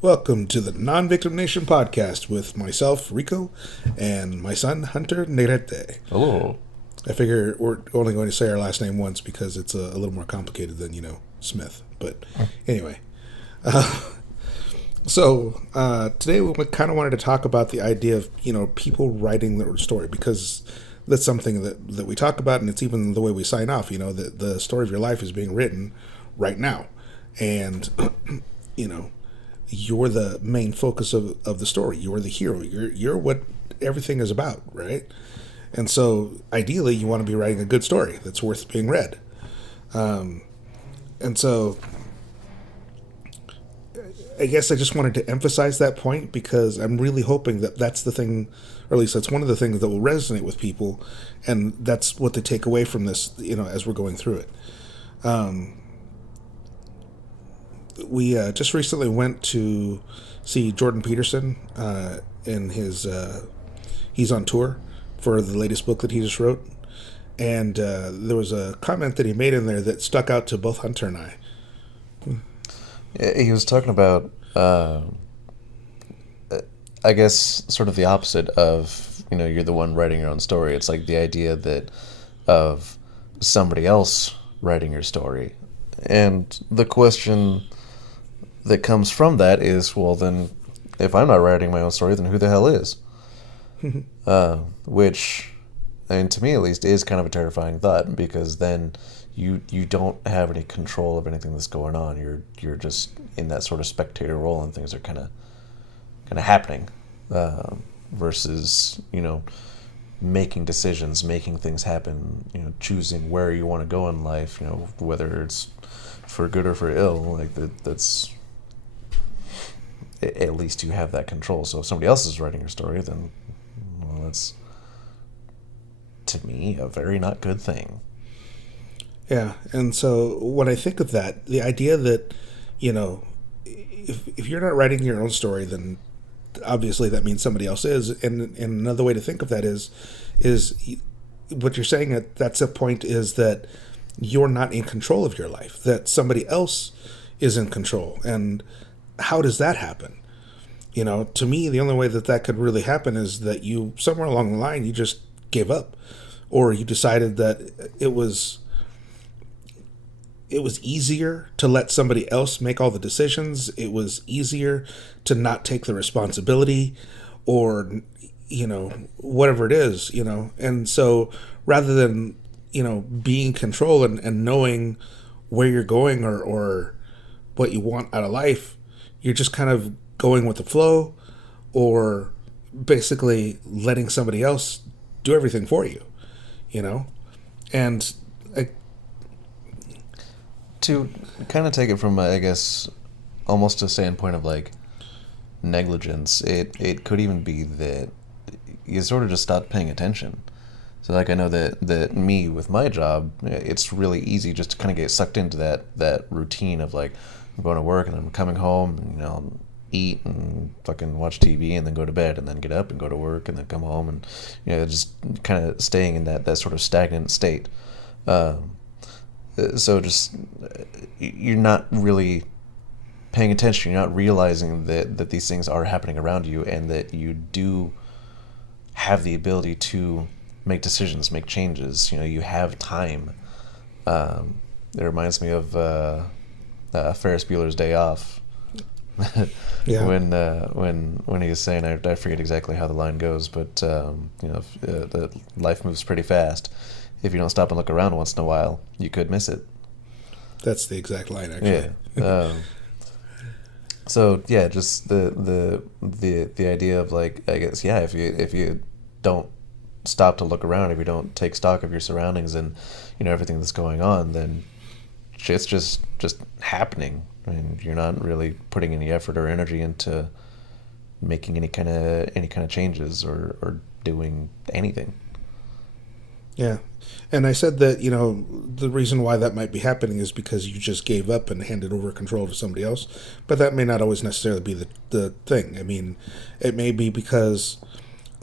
Welcome to the Non-Victim Nation podcast with myself, Rico, and my son, Hunter Negrete. Hello. I figure we're only going to say our last name once because it's a little more complicated than, Smith. But anyway. Today we kind of wanted to talk about the idea of, people writing their story, because that's something that we talk about, and it's even the way we sign off, that the story of your life is being written right now. And, you're the main focus of the story. You're the hero. You're what everything is about, right? And so ideally you want to be writing a good story that's worth being read. And so I guess I just wanted to emphasize that point because I'm really hoping that that's the thing, or at least that's one of the things that will resonate with people, and that's what they take away from this, as we're going through it. We just recently went to see Jordan Peterson in his. He's on tour for the latest book that he just wrote, and there was a comment that he made in there that stuck out to both Hunter and I. He was talking about, I guess, sort of the opposite of, you're the one writing your own story. It's like the idea that of somebody else writing your story. And the question that comes from that is, well, then, if I'm not writing my own story, then who the hell is? Which, to me at least, is kind of a terrifying thought, because then you don't have any control of anything that's going on. You're just in that sort of spectator role, and things are kind of happening, versus making decisions, making things happen, choosing where you want to go in life, whether it's for good or for ill. Like that's at least you have that control. So if somebody else is writing your story, then, well, that's, to me, a very not good thing. Yeah, and so when I think of that, the idea that, if you're not writing your own story, then obviously that means somebody else is. And another way to think of that is what you're saying at that's a point is that you're not in control of your life, that somebody else is in control. And how does that happen? To me, the only way that could really happen is that you, somewhere along the line, you just gave up, or you decided that it was easier to let somebody else make all the decisions. It was easier to not take the responsibility, or, whatever it is, And so rather than, being in control and knowing where you're going or what you want out of life, you're just kind of going with the flow, or basically letting somebody else do everything for you, And to kind of take it from, I guess, almost a standpoint of like negligence, it could even be that you sort of just stopped paying attention. So like I know that me with my job, it's really easy just to kind of get sucked into that routine of like, I'm going to work and I'm coming home and eat and fucking watch TV and then go to bed and then get up and go to work and then come home and just kind of staying in that sort of stagnant state. So just you're not really paying attention. You're not realizing that these things are happening around you, and that you do have the ability to make decisions, make changes. You have time. It reminds me of Ferris Bueller's Day Off. Yeah. When he was saying, I forget exactly how the line goes, but the life moves pretty fast. If you don't stop and look around once in a while, you could miss it. That's the exact line, actually. Yeah. So yeah, just the idea of like, I guess, yeah, if you don't stop to look around, if you don't take stock of your surroundings and everything that's going on, then shit's just happening, and you're not really putting any effort or energy into making any kind of changes or doing anything. Yeah. And I said that, the reason why that might be happening is because you just gave up and handed over control to somebody else. But that may not always necessarily be the thing. I mean, it may be because,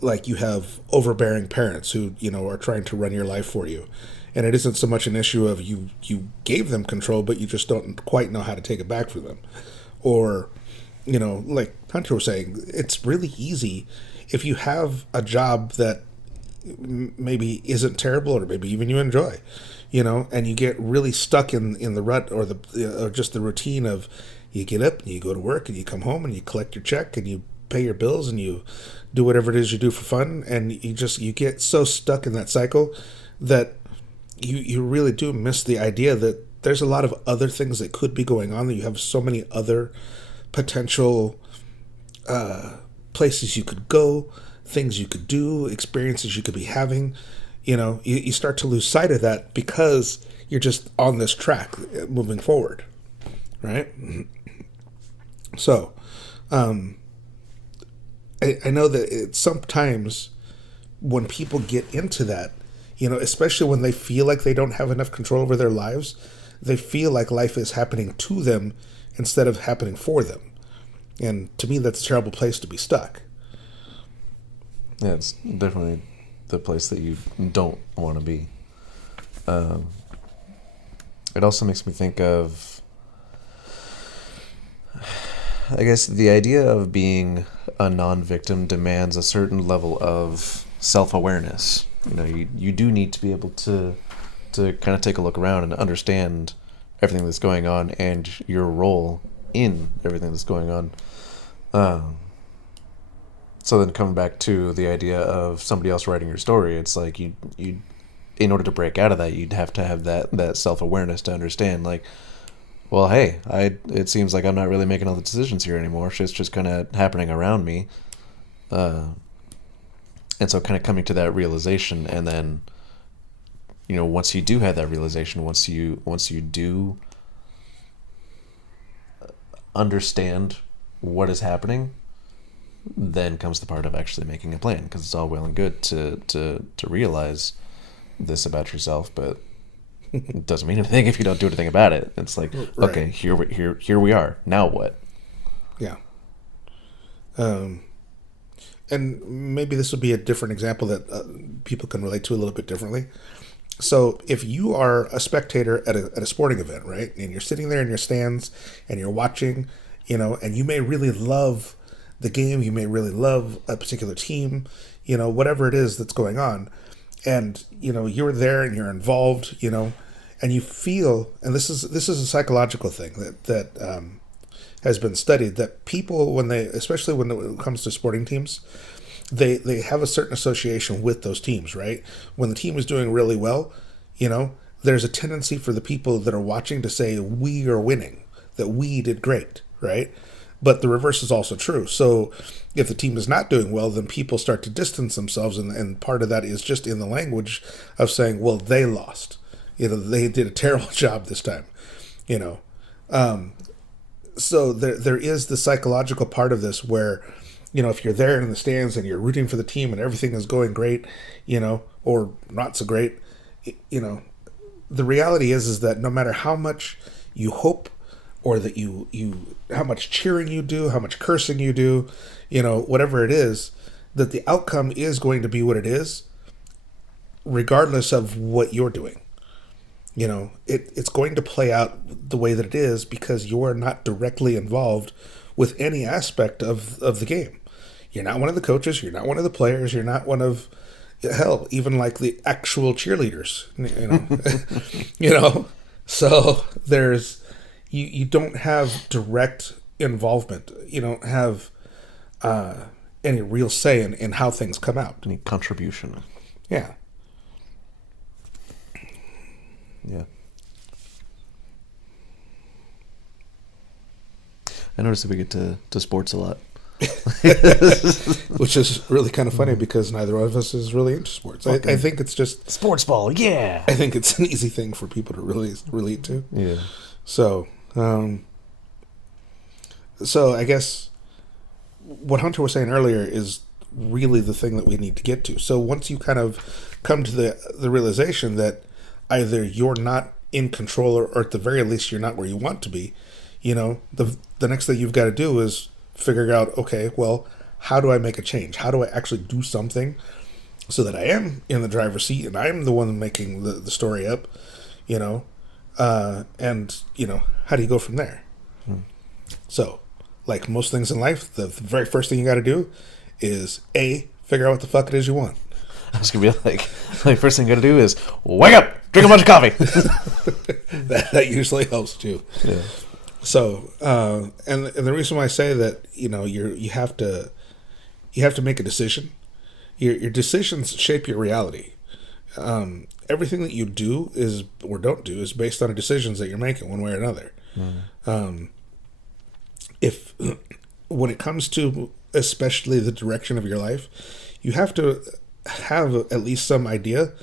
like, you have overbearing parents who, are trying to run your life for you. And it isn't so much an issue of you gave them control, but you just don't quite know how to take it back from them. Or like Hunter was saying, it's really easy if you have a job that maybe isn't terrible or maybe even you enjoy, and you get really stuck in the rut or just the routine of you get up and you go to work and you come home and you collect your check and you pay your bills and you do whatever it is you do for fun, and you get so stuck in that cycle that you really do miss the idea that there's a lot of other things that could be going on, that you have so many other potential places you could go, things you could do, experiences you could be having. You start to lose sight of that because you're just on this track moving forward, right? So I know that sometimes when people get into that, especially when they feel like they don't have enough control over their lives, they feel like life is happening to them instead of happening for them. And to me, that's a terrible place to be stuck. Yeah, it's definitely the place that you don't want to be. It also makes me think of, I guess, the idea of being a non-victim demands a certain level of self-awareness. You do need to be able to kind of take a look around and understand everything that's going on and your role in everything that's going on. So then coming back to the idea of somebody else writing your story, it's like you in order to break out of that, you'd have to have that self-awareness to understand, like, well, hey, it seems like I'm not really making all the decisions here anymore. Shit's just kind of happening around me. And so kind of coming to that realization, and then, once you do have that realization, once you do understand what is happening, then comes the part of actually making a plan, because it's all well and good to realize this about yourself, but it doesn't mean anything if you don't do anything about it. It's like, right. Okay, here we are. Now what? Yeah. And maybe this would be a different example that people can relate to a little bit differently. So if you are a spectator at a sporting event, right, and you're sitting there in your stands and you're watching, and you may really love the game, you may really love a particular team, whatever it is that's going on, and you're there and you're involved, and you feel, and this is a psychological thing that has been studied, that people, especially when it comes to sporting teams, they have a certain association with those teams, right? When the team is doing really well, there's a tendency for the people that are watching to say, we are winning, that we did great, right? But the reverse is also true. So if the team is not doing well, then people start to distance themselves, and part of that is just in the language of saying, well, they lost. They did a terrible job this time, So there is the psychological part of this where, if you're there in the stands and you're rooting for the team and everything is going great, or not so great, the reality is that no matter how much you hope, or that you how much cheering you do, how much cursing you do, whatever it is, that the outcome is going to be what it is, regardless of what you're doing. It's going to play out the way that it is because you're not directly involved with any aspect of the game. You're not one of the coaches, you're not one of the players, you're not one of, hell, even like the actual cheerleaders, So there's, you don't have direct involvement. You don't have any real say in how things come out. Any contribution. Yeah. Yeah. I noticed that we get to sports a lot. Which is really kind of funny because neither of us is really into sports. I think it's just... Sports ball, yeah! I think it's an easy thing for people to really relate to. Yeah. So, I guess what Hunter was saying earlier is really the thing that we need to get to. So once you kind of come to the realization that either you're not in control or at the very least you're not where you want to be, the next thing you've got to do is figure out, okay, well, how do I make a change? How do I actually do something so that I am in the driver's seat and I'm the one making the story up, and how do you go from there? So like most things in life, the very first thing you got to do is figure out what the fuck it is you want. I was gonna be like first thing you gotta do is wake up, drink a bunch of coffee. that usually helps too. Yeah. So, and the reason why I say that, you have to make a decision. Your decisions shape your reality. Everything that you do is or don't do is based on the decisions that you're making, one way or another. If when it comes to especially the direction of your life, you have to have at least some idea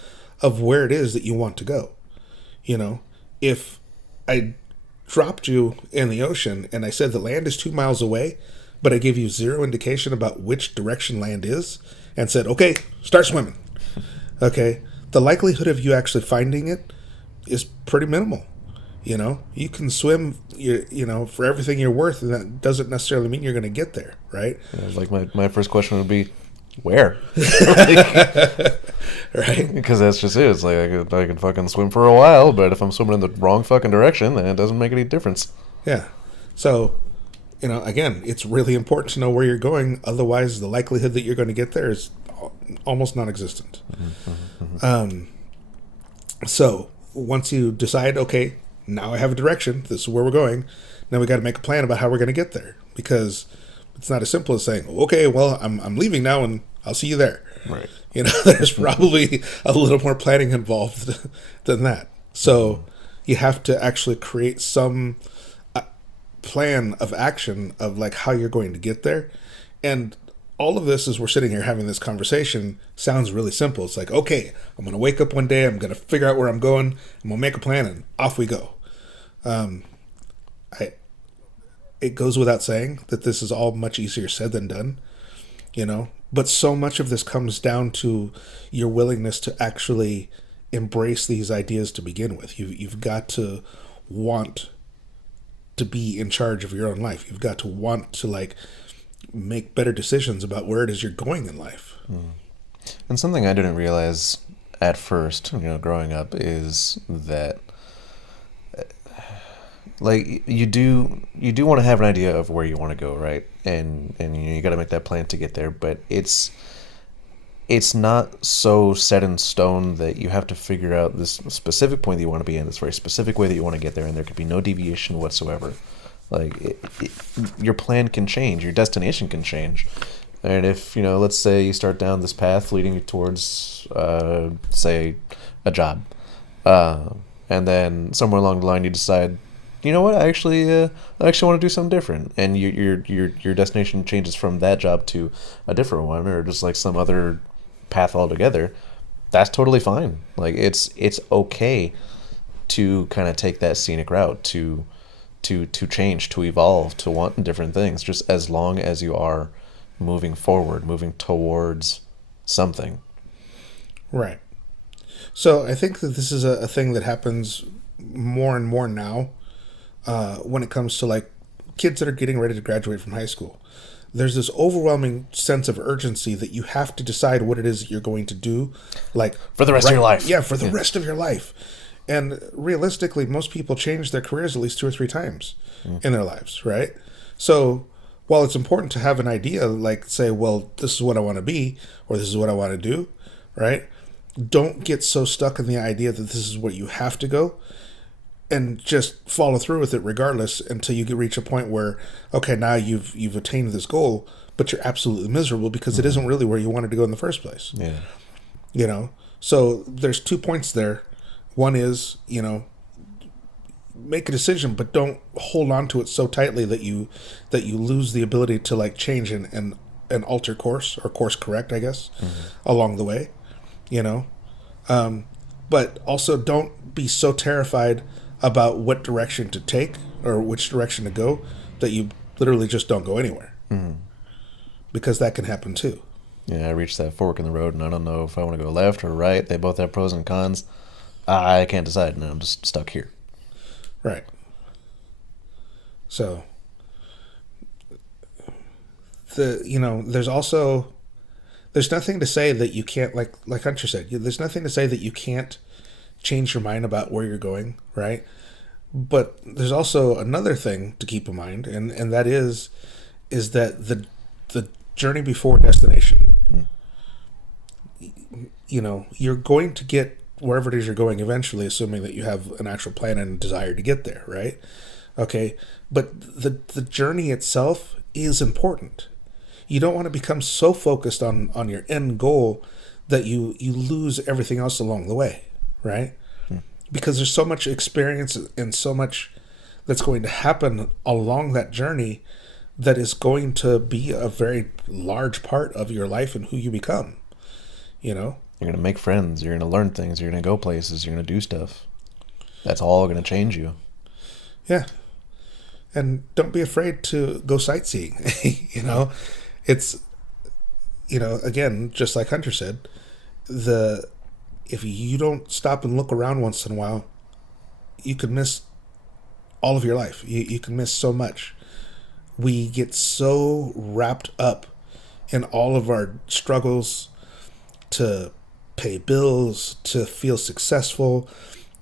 of where it is that you want to go. If I dropped you in the ocean and I said the land is 2 miles away, but I gave you zero indication about which direction land is and said, okay, start swimming. Okay. The likelihood of you actually finding it is pretty minimal. You can swim, for everything you're worth, and that doesn't necessarily mean you're going to get there, right? Yeah, like my first question would be, where? Right? Because that's just it. It's like I can fucking swim for a while, but if I'm swimming in the wrong fucking direction, then it doesn't make any difference. Yeah. So, again, it's really important to know where you're going. Otherwise, the likelihood that you're going to get there is almost non-existent. So once you decide, okay, now I have a direction, this is where we're going, now we got to make a plan about how we're going to get there, because it's not as simple as saying, okay, well, I'm leaving now and I'll see you there. Right. There's probably a little more planning involved than that. So you have to actually create some plan of action of like how you're going to get there. And all of this, as we're sitting here having this conversation, sounds really simple. It's like, okay, I'm going to wake up one day, I'm going to figure out where I'm going, I'm going to make a plan, and off we go. It goes without saying that this is all much easier said than done, but so much of this comes down to your willingness to actually embrace these ideas to begin with. You've got to want to be in charge of your own life. You've got to want to make better decisions about where it is you're going in life. And something I didn't realize at first, growing up, is that you do want to have an idea of where you want to go, right? And you got to make that plan to get there, but it's not so set in stone that you have to figure out this specific point that you want to be in, this very specific way that you want to get there, and there could be no deviation whatsoever. Your plan can change, your destination can change. And if, let's say you start down this path leading you towards, say, a job, and then somewhere along the line you decide, you know what, I actually want to do something different, and your destination changes from that job to a different one, or just some other path altogether. That's totally fine. It's okay to kind of take that scenic route, to change, to evolve, to want different things, just as long as you are moving forward, moving towards something. Right. So I think that this is a thing that happens more and more now when it comes to kids that are getting ready to graduate from high school. There's this overwhelming sense of urgency that you have to decide what it is that you're going to do, for the rest of your life. Yeah, for the rest of your life. And realistically, most people change their careers at least 2 or 3 times in their lives, right? So while it's important to have an idea, say, well, this is what I want to be, or this is what I want to do, right? Don't get so stuck in the idea that this is what you have to go, and just follow through with it regardless until you reach a point where, okay, now you've attained this goal, but you're absolutely miserable because it isn't really where you wanted to go in the first place. Yeah. So there's 2 points there. One is, make a decision, but don't hold on to it so tightly that you lose the ability to change and alter course, or course correct, I guess, along the way, but also don't be so terrified about what direction to take or which direction to go that you literally just don't go anywhere, because that can happen too. Yeah, I reached that fork in the road and I don't know if I want to go left or right. They both have pros and cons. I can't decide, and I'm just stuck here. Right. So, there's nothing to say that you can't, like Hunter said, there's nothing to say that you can't change your mind about where you're going, right? But there's also another thing to keep in mind, and that is that the journey before destination. Mm. You know, you're going to get wherever it is you're going eventually, assuming that you have an actual plan and desire to get there, right? Okay, but the journey itself is important. You don't want to become so focused on your end goal that you lose everything else along the way, right? Because there's so much experience and so much that's going to happen along that journey that is going to be a very large part of your life and who you become, you know? You're going to make friends. You're going to learn things. You're going to go places. You're going to do stuff. That's all going to change you. Yeah. And don't be afraid to go sightseeing. You know, it's, you know, again, just like Hunter said, if you don't stop and look around once in a while, you could miss all of your life. You can miss so much. We get so wrapped up in all of our struggles to pay bills, to feel successful,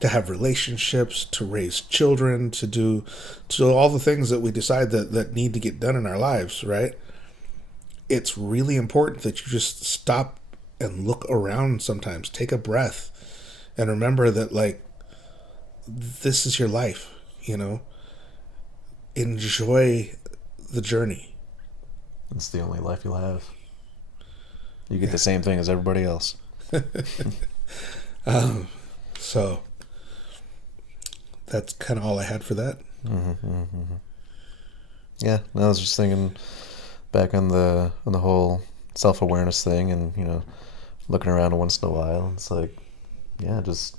to have relationships, to raise children, to all the things that we decide that need to get done in our lives, right? It's really important that you just stop and look around sometimes. Take a breath and remember that, like, this is your life, you know? Enjoy the journey. It's the only life you'll have. You get the same thing as everybody else. So that's kind of all I had for that. Yeah, I was just thinking back on the whole self-awareness thing, and looking around once in a while. It's like, yeah, just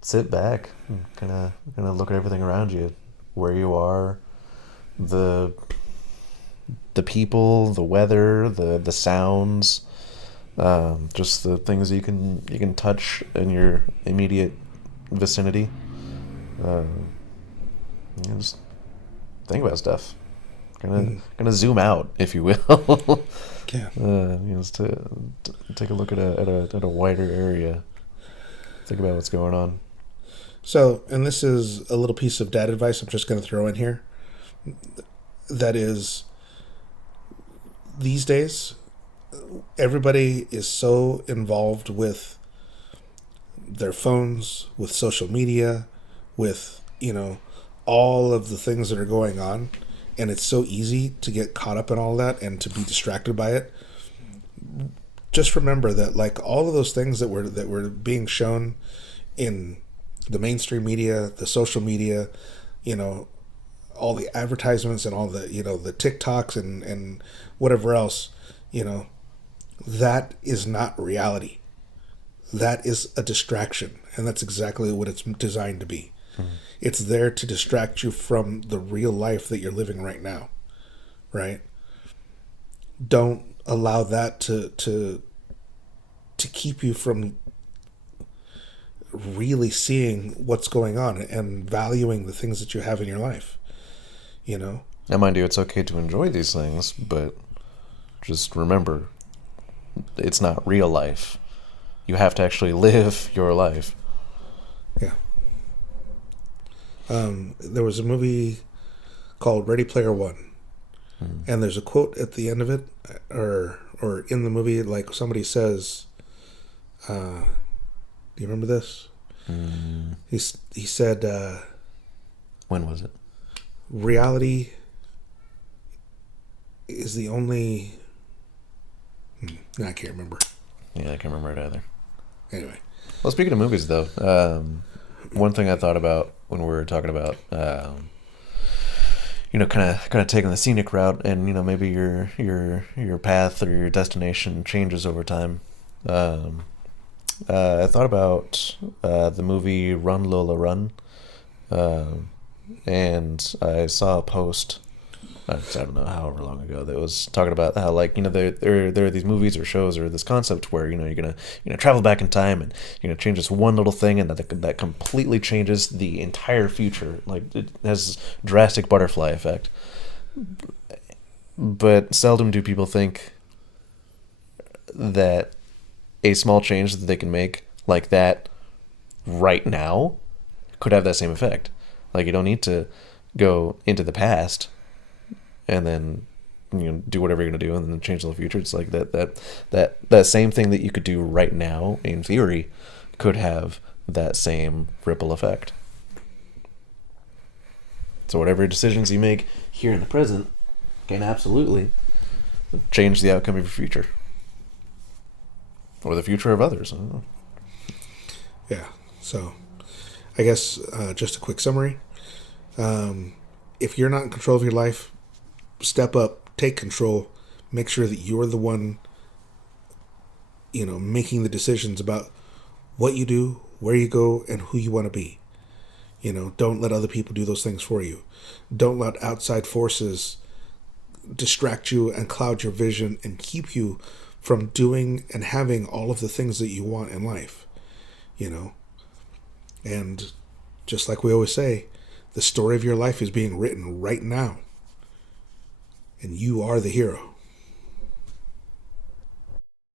sit back and kind of look at everything around you, where you are, the people, the weather, the sounds, just the things you can touch in your immediate vicinity. Just think about stuff. Kind of zoom out, if you will. Yeah. Just to take a look at a wider area. Think about what's going on. So, and this is a little piece of dad advice I'm just going to throw in here. That is, these days, everybody is so involved with their phones, with social media, with, all of the things that are going on. And it's so easy to get caught up in all that and to be distracted by it. Just remember that, like, all of those things that were being shown in the mainstream media, the social media, all the advertisements and all the, the TikToks and whatever else, that is not reality. That is a distraction. And that's exactly what it's designed to be. Mm-hmm. It's there to distract you from the real life that you're living right now. Right? Don't allow that to keep you from really seeing what's going on and valuing the things that you have in your life. Now, mind you, it's okay to enjoy these things, but just remember, it's not real life. You have to actually live your life. Yeah. There was a movie called Ready Player One, and there's a quote at the end of it, or in the movie, like somebody says, do you remember this? He said, when was it? Reality is the only... I can't remember. Yeah, I can't remember it either. Anyway. Well, speaking of movies, though, one thing I thought about when we were talking about, kind of taking the scenic route, and maybe your path or your destination changes over time. I thought about the movie Run Lola Run, and I saw a post. I don't know however long ago that was talking about how, like, there are these movies or shows or this concept where you're gonna travel back in time and change this one little thing, and that completely changes the entire future. Like, it has this drastic butterfly effect. But seldom do people think that a small change that they can make like that right now could have that same effect. Like, you don't need to go into the past and then do whatever you're gonna do and then change the future. It's like that same thing that you could do right now in theory could have that same ripple effect. So whatever decisions you make here in the present can absolutely change the outcome of your future or the future of others. I don't know. Yeah. So, I guess just a quick summary. If you're not in control of your life, step up, take control, make sure that you're the one, making the decisions about what you do, where you go, and who you want to be. Don't let other people do those things for you. Don't let outside forces distract you and cloud your vision and keep you from doing and having all of the things that you want in life. And just like we always say, the story of your life is being written right now. And you are the hero.